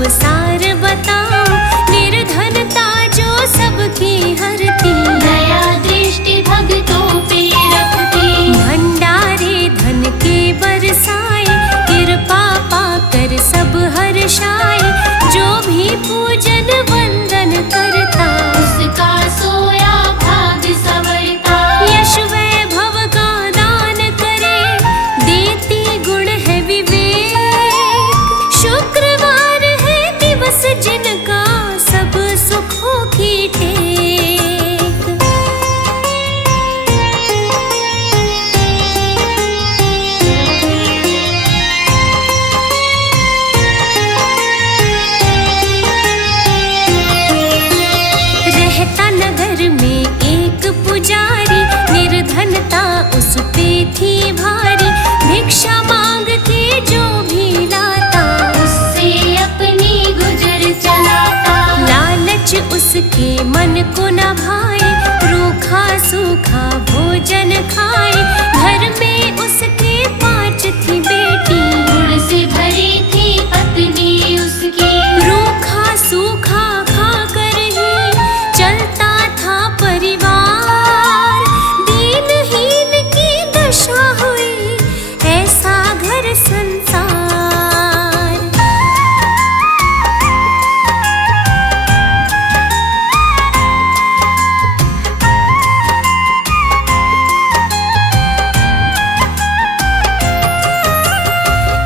अब सार बताओ, निर्धनता जो सबकी हरती, दया दृष्टि भक्तों पे रखती। भंडारे धन के बरसाए, कृपा पाकर सब हर्षाए। जो भी पूजन वंदन करता, उसका सोया भाग्य संवरता। यश वैभव का दान करे, देती गुण है विवेक। शुक्रवार है दिवस जिनका, सब सुखों की टेक। रहता नगर में एक पुजारी, निर्धनता उस पे थी भारी। भिक्षा मांग के जो भी लाता, उससे अपनी गुजर चलाता। लालच उसके मन को न भाए, रूखा सूखा भोजन खाए। घर में उसके 5 थी बेटी, गुण से भरी थी पत्नी उसकी। रूखा सूखा खाकर ही चलता था परिवार। दीनहीन की दशा हुई, ऐसा घर संसार।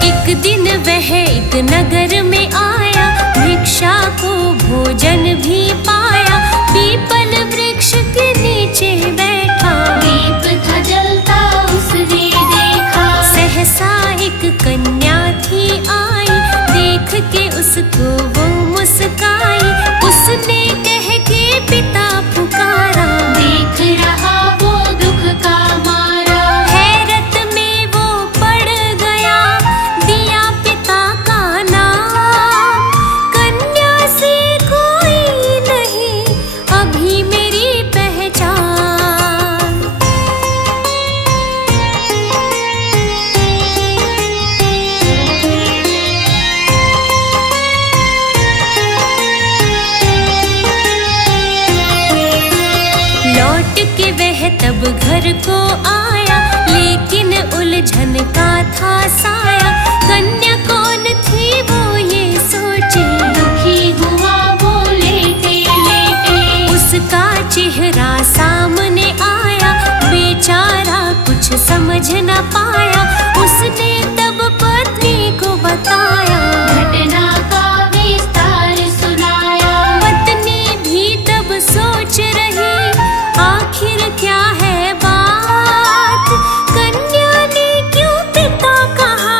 एक दिन वह एक नगर में आया, भिक्षा को भोजन भी पाया। पीपल वृक्ष के नीचे बैठा, दीप था जलता उसने देखा। सहसा एक कन्या थी आई, देख के उसको वो मुस्काई। उसने कह के पिता पुकारा, देख रहा वो दुख का मारा। हैरत में वो पड़ गया, दिया पिता का नाम। कन्या से कोई नहीं अभी मेरी पहचान। लौट के वह तब घर को आया, लेकिन उलझन का था साया। कन्या कौन थी वो ये सोचे, दुखी हुआ वो लेटे लेटे। उसका चेहरा सामने आया, बेचारा कुछ समझ न पाया। उसने तब पत्नी को बताया, घटना का विस्तार सुनाया। पत्नी भी तब सोच रही, आखिर क्या है बात। कन्या ने क्यों पिता कहा,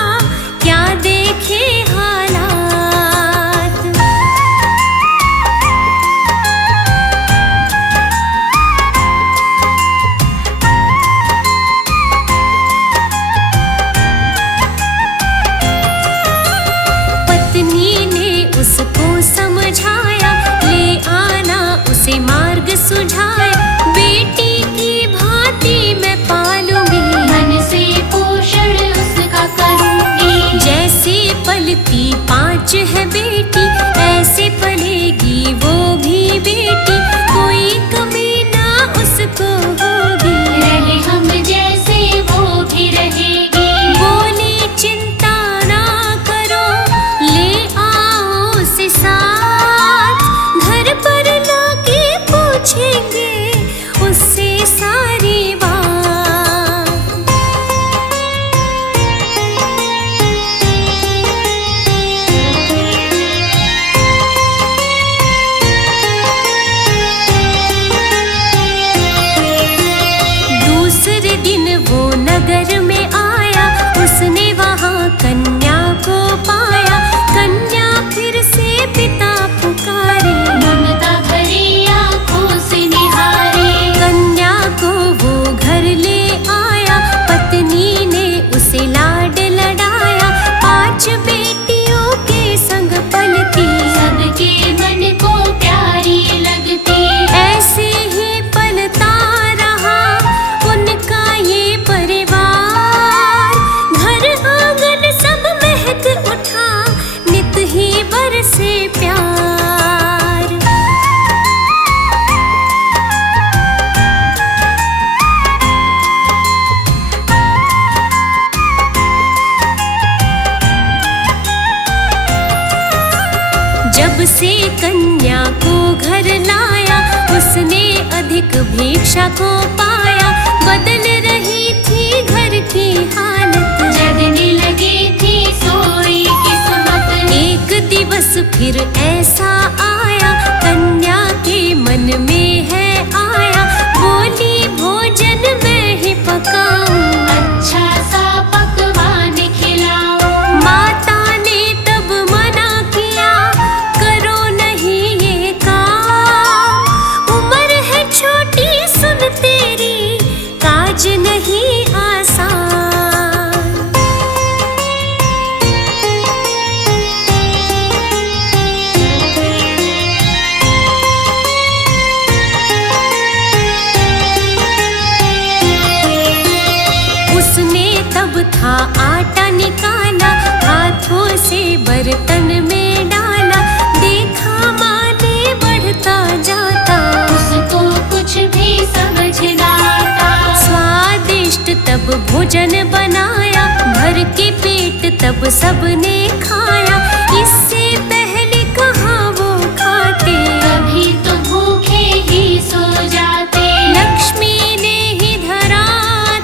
का आटा निकाला, हाथों से बर्तन में डाला, देखा माँ ने बढ़ता जाता, उसको कुछ भी समझ ना आता। स्वादिष्ट तब भोजन बनाया, भर के पेट तब सबने खाया, इससे पहले कहाँ वो खाते, कभी तो भूखे ही सो जाते। लक्ष्मी ने ही धरा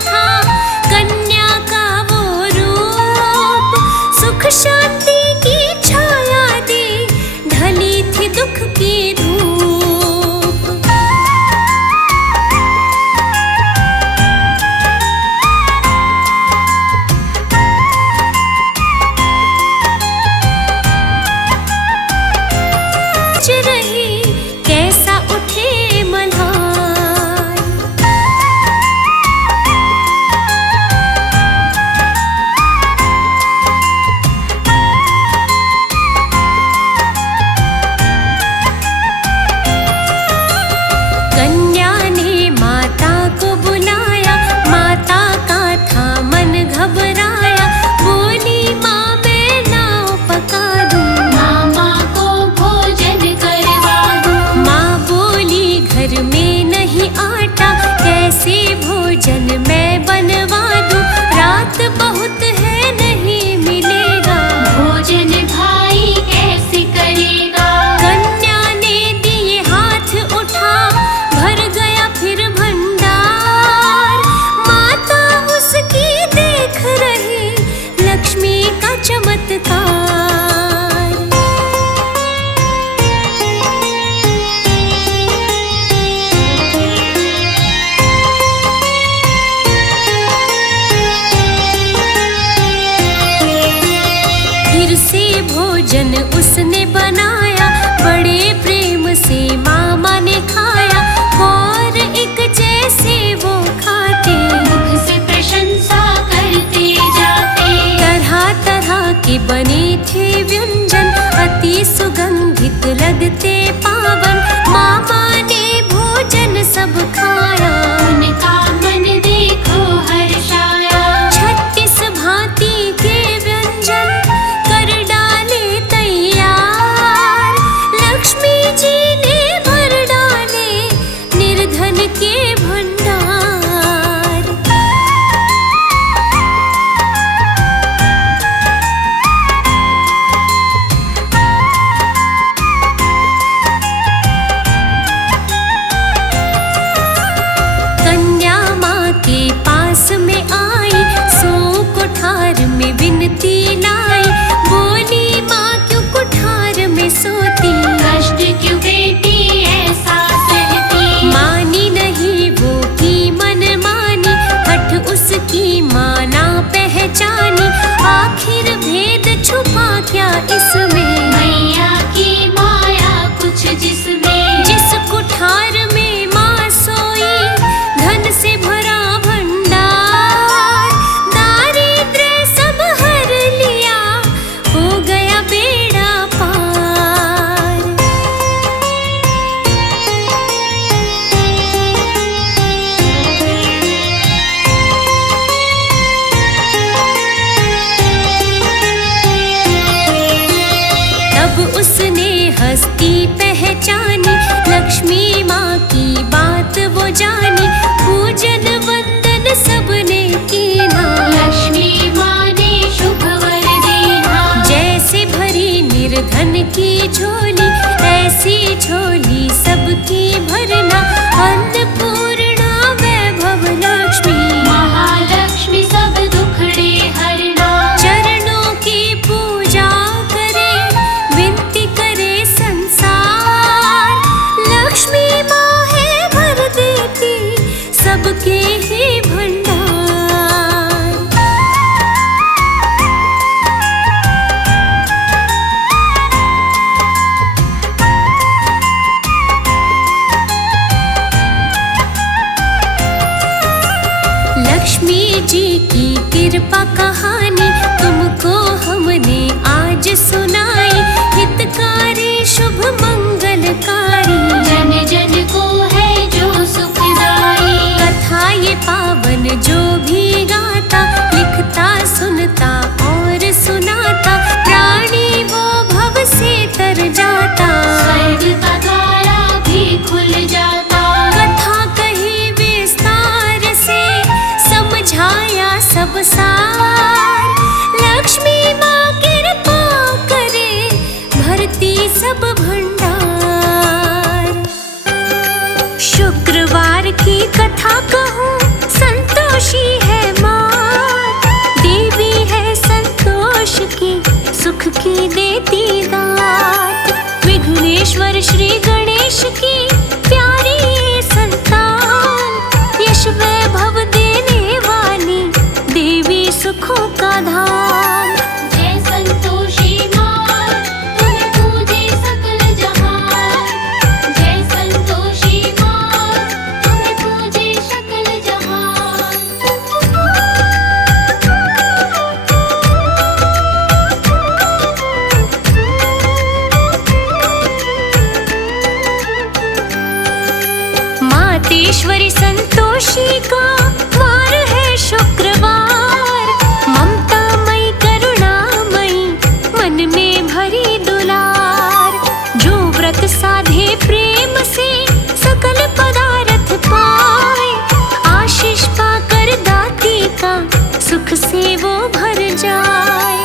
था कन्या का वो रूप, सुख शांति की छाया दी, ढली थी दुख की धूप। रही कैसा उठे मल्हार, कन्या ने माता को बुलाया, माता का था मन घबराया, बोली माँ मैं नाव पका दूं, मामा को भोजन करवा दूं। माँ बोली घर में नहीं आटा, कैसे भोजन मैं बनवा दूं, रात बहुत है नहीं मिलेगा, भोजन भाई कैसे करेगा। कन्या ने दिए हाथ उठा, भर गया फिर भंडार, माता उसकी देख रही लक्ष्मी का चमत्कार। फिर से भोजन उसने बनाया, बड़े प्रेम से मामा ने खाया, और एक जैसे वो खाते, मुख से प्रशंसा करते जाते। तरह तरह के बने थे व्यंजन, अति सुगंधित लगते पावन, मामा ने भोजन सब खाया, उनका मन देखो हर्षाया। 36 भांति के व्यंजन कर डाले तैयार, लक्ष्मी जी ने भर डाले निर्धन के भंडार। कन्या माँ के पास में आई, सो कुठार में विनती लाई, बोली माँ क्यों कुठार में सोती, कष्ट क्यों बेटी ऐसा सहती। मानी नहीं वो की मन मानी, हठ उसकी माँ ना पहचानी, आखिर भेद छुपा क्या इसमें, मैया की माया कुछ जिसमें। जिस कुठार में माँ सोई, धन से भरा भंडार, दारिद्र्य सब हर लिया, हो गया बेड़ा पार। तब उसने हस्ती पहचानी, लक्ष्मी माँ की बात वो जानी, पूजन वंदन सबने कीना, लक्ष्मी माँ ने शुभ वर देना। जैसे भरी निर्धन की झोली, ऐसी झोली सबकी भरना, अन्नपूर्णा वैभव लक्ष्मी, महालक्ष्मी सब दुखड़े हरना। चरणों की पूजा करे, विनती करे संसार, लक्ष्मी माँ है भर देती सबके ही भंडार। लक्ष्मी जी की कृपा कहानी तुमको हमने आज सुनाई, हितकारी शुभ मंगलकारी, जन जन को है जो सुखदाई। कथा ये पावन जो भी गाता, लिखता सुन प्यार की कथा कहूँ, संतोषी है माँ। देवी है संतोष की, सुख की देती दात। विघ्नेश्वर श्री गणेश की प्यारी ये संतान। यश वैभव देने वाली देवी सुखों का धाम। जय संतोषी माँ, तुम्हें पूजे सकल जहान। जय संतोषी माँ, तुम्हें पूजे सकल जहान। मातेश्वरी संतोषी का वार है शुक्रवार। ममतामयी करुणामयी मन में भरी दुलार। जो व्रत साधे प्रेम से सकल पदार्थ पाए। आशीष पाकर दाती का सुख से वो भर जाए।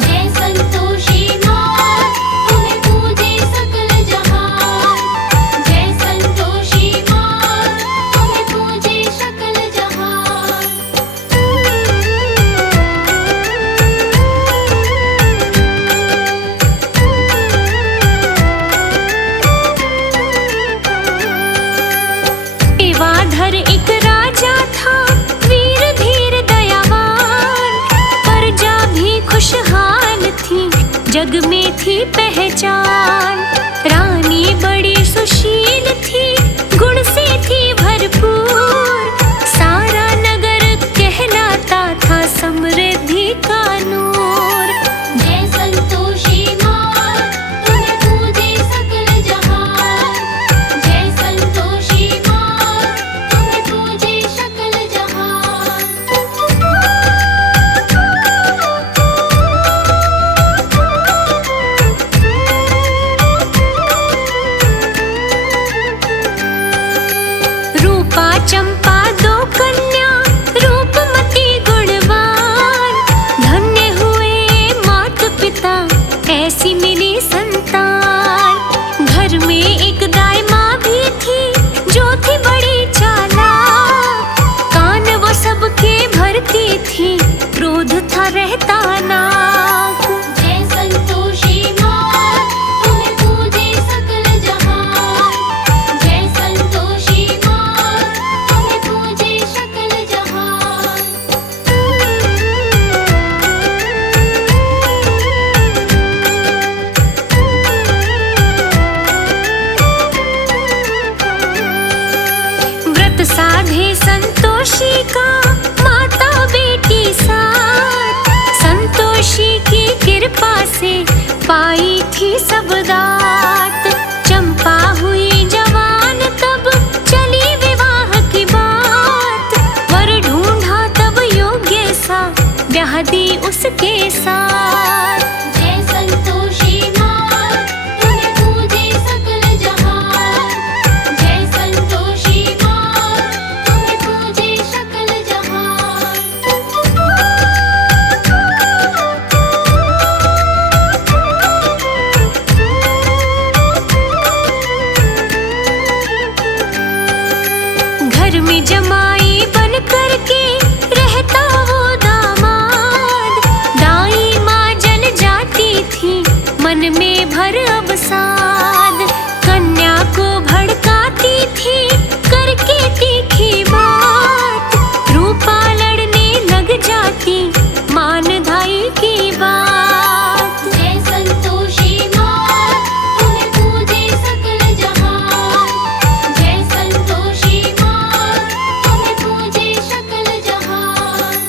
जय संतोषी माँ, तुम्हें पूजे सकल जहान। जय संतोषी माँ, तुम्हें पूजे सकल जहान। सेवाधर एक राजा था, वीर धीर दयावान। प्रजा भी खुशहाल थी, जग में थी पहचान। रानी बड़ी सुशील थी, गुण से थी भरपूर। सारा नगर कहलाता था समृद्धि का नूर। जय संतोषी माँ, तुम्हें पूजे सकल जहान। जय संतोषी माँ, तुम्हें पूजे सकल जहान। रूपा चंपा दो कन्या, रूपमती गुणवान। धन्य हुए मात पिता, ऐसी मिली संतान। घर में एक दाई माँ भी थी, जो थी बड़ी चालाक। कान वो सबके भरती थी, क्रोध था रहता नाक। जय संतोषी माँ, तुम्हें पूजे सकल जहान। जय संतोषी माँ, तुम्हें पूजे सकल जहान। व्रत साधे संतोषी का माता बेटी साथ। संतोषी की कृपा से पाई थी सब दात। चंपा हुई जवान तब चली विवाह की बात। वर ढूंढा तब योग्य सा, ब्याह दी उसके साथ। जय संतोषी माँ, तुम्हें पूजे सकल जहान। जय संतोषी माँ, तुम्हें पूजे सकल जहान। घर में जमाई बन करके रहता वो दामाद। दाई माँ जल जाती थी, मन में भर अवसाद। कन्या को भड़काती थी, करके तीखी बात। रूपा लड़ने लग जाती, मान धाई की बात। जय संतोषी माँ, तुम्हें पूजे सकल जहान। जय संतोषी माँ, तुम्हें पूजे सकल जहान।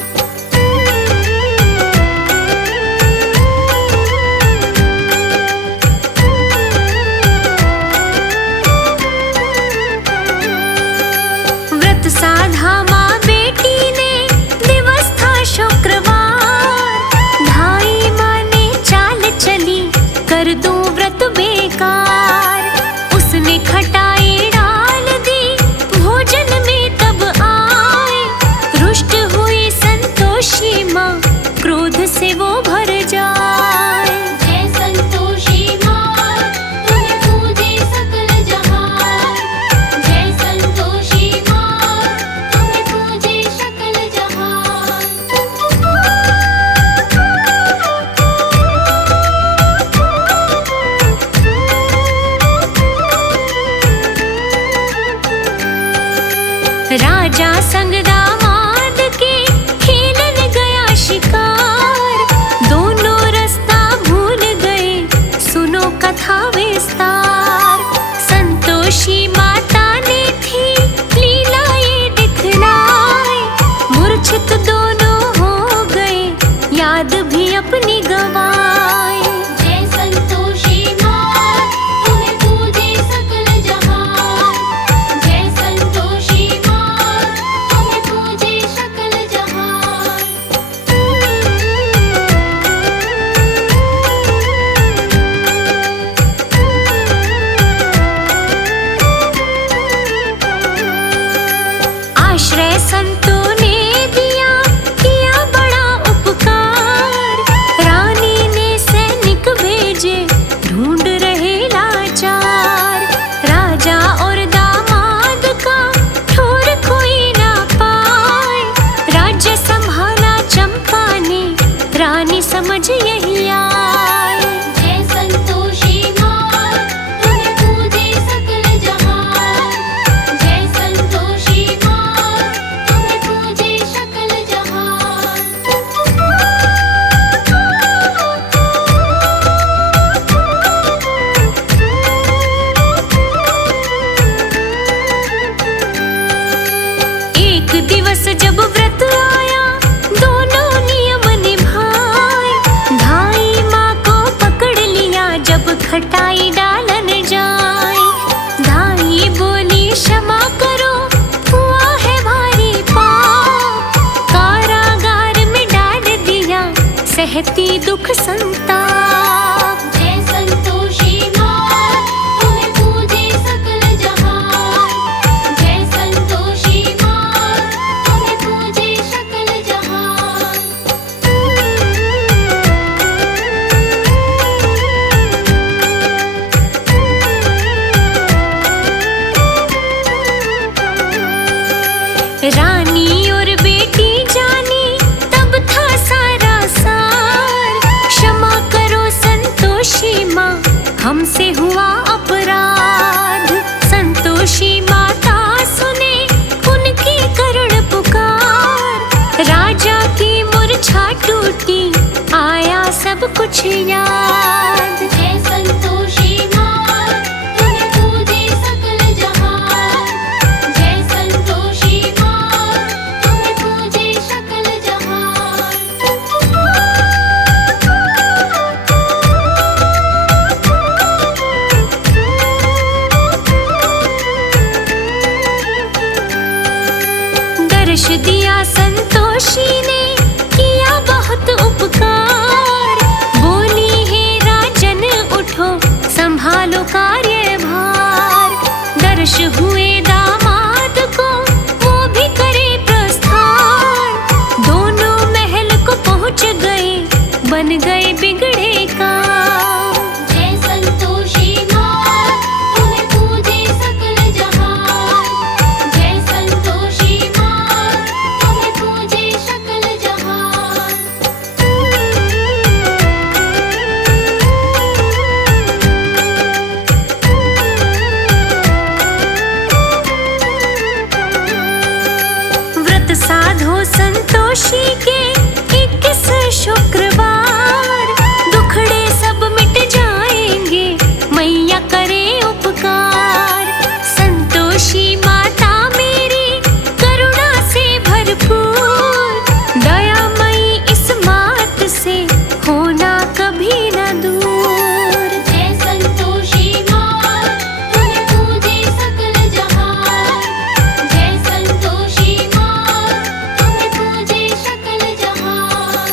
राजा संग दामाद के खेलन गया शिकार, दोनों रास्ता भूल गए, सुनो कथा विस्तार। संतोषी माता ने थी लीला ये दिखलाई, मूर्छित दोनों हो गए, याद भी अपनी गवाए। जय संतोषी माँ, तुम्हें पूजे सकल जहान। जय संतोषी माँ, तुम्हें पूजे सकल जहान। आश्रय संतों ने दिया, किया बड़ा उपकार, रानी ने सैनिक भेजे, ढूंढ रहे लाचार। राजा और दामाद का ठोर कोई ना पाए, राज्य संभाला चंपा ने, रानी समझ यही आए। जय संतोषी माँ, तुम्हें पूजे सकल जहान। जय संतोषी माँ, तुम्हें पूजे सकल जहान। एक दिवस जब व्रत आया, दोनों नियम निभाए, धाई माँ को पकड़ लिया, जब खटाई डालन जाए। धाई बोली क्षमा करो, हुआ है भारी पाप, कारागार में डाल दिया, सहती दुख संताप। जय संतोषी माँ, तुम्हें पूजे सकल जहान। जय संतोषी माँ, तुम्हें पूजे सकल जहान। रानी और बेटी जानी, तब था सारा सार, क्षमा करो संतोषी माँ, हमसे हुआ अपराध। संतोषी माता सुने उनकी करुण पुकार, राजा की मूर्छा टूटी, आया सब कुछ याद। जय संतोषी माँ, तुम्हें पूजे सकल जहान। जय संतोषी माँ, तुम्हें पूजे सकल जहान। दर्श दिया संतोषी ने, किया बहुत उपकार, बोली हे राजन उठो, संभालो कार्यभार। दर्श हुए दामाद को, वो भी करे प्रस्थान, दोनों महल को पहुँच गए, बन गए बिगड़े काम। जय संतोषी माँ, तुम्हें पूजे सकल जहान। जय संतोषी माँ, तुम्हें पूजे सकल जहान। व्रत साधो संतोषी के 21 शुक्रवार, दुखड़े सब मिट जाएंगे, मैया करे उपकार। संतोषी माता मेरी करुणा से भरपूर, दयामयी इस मात से होना कभी न दूर। जय संतोषी माँ, तुम्हें पूजे सकल जहान। जय संतोषी माँ, तुम्हें पूजे सकल जहान।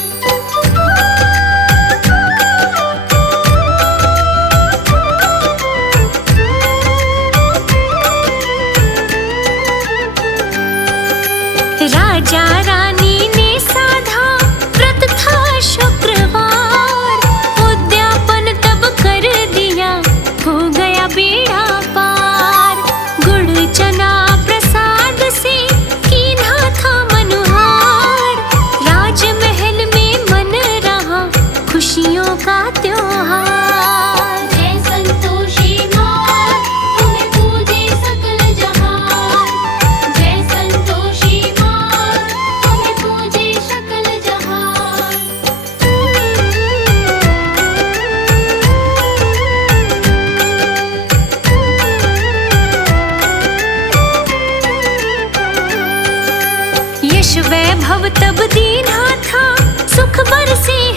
भव तब दीन्हा था, सुख बरसे